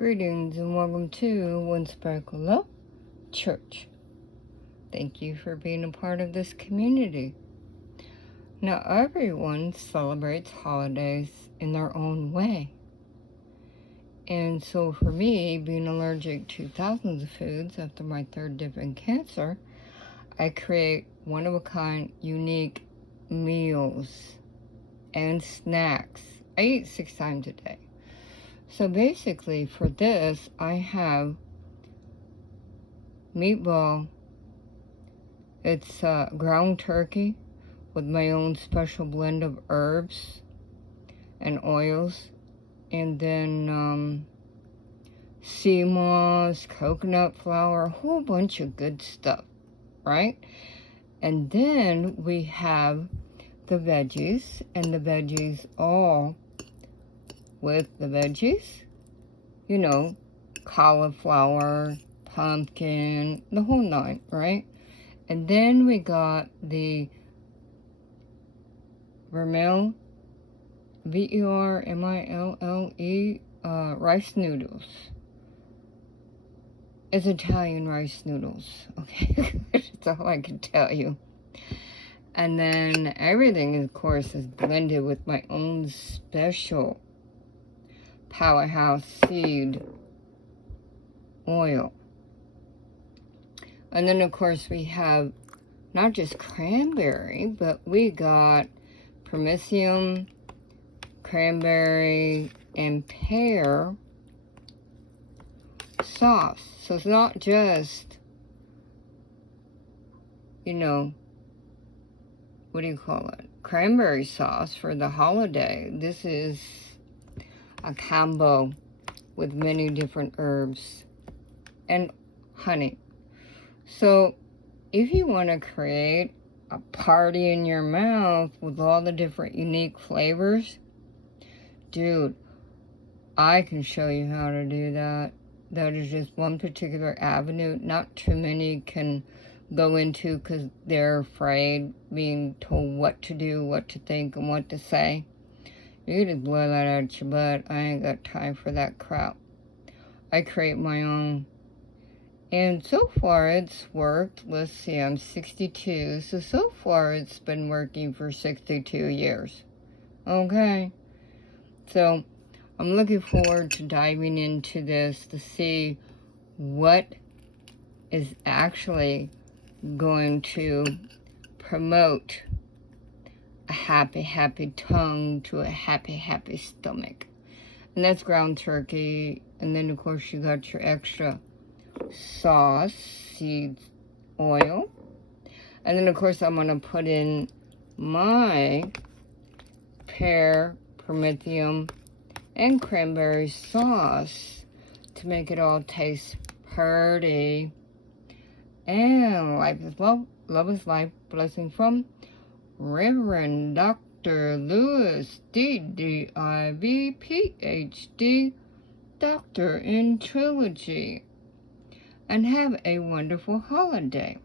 Greetings and welcome to One Sparkle Love Church. Thank you for being a part of this community. Now, everyone celebrates holidays in their own way. And so for me, being allergic to thousands of foods after my third dip in cancer, I create one-of-a-kind, unique meals and snacks. I eat 6 times a day. So basically for this, I have meatball. It's ground turkey with my own special blend of herbs and oils. And then sea moss, coconut flour, a whole bunch of good stuff, right? And then we have the veggies, and the veggies all with the veggies, you know, cauliflower, pumpkin, the whole nine, right? And then we got the vermille, V-E-R-M-I-L-L-E, rice noodles. It's Italian rice noodles, okay? That's all I can tell you. And then everything, of course, is blended with my own special powerhouse seed oil. And then, of course, we have not just cranberry, but we got Parmesan, cranberry, and pear sauce. So it's not just, you know, what do you call it? Cranberry sauce for the holiday. This is a combo with many different herbs and honey. So if you want to create a party in your mouth with all the different unique flavors, dude, I can show you how to do that. That is just one particular avenue. Not too many can go into because they're afraid being told what to do, what to think, and what to say. You just blow that out your butt. I ain't got time for that crap. I create my own. And so far it's worked. Let's see, I'm 62. So far it's been working for 62 years. Okay. So I'm looking forward to diving into this to see what is actually going to promote a happy tongue to a happy stomach. And that's ground turkey. And then, of course, you got your extra sauce, seeds, oil. And then, of course, I'm going to put in my pear, parmesan, and cranberry sauce to make it all taste pretty. And life is love, love is life. Blessing from Reverend Dr. Lewis, D.D.I.V., Ph.D., Doctor in Trilogy. And have a wonderful holiday.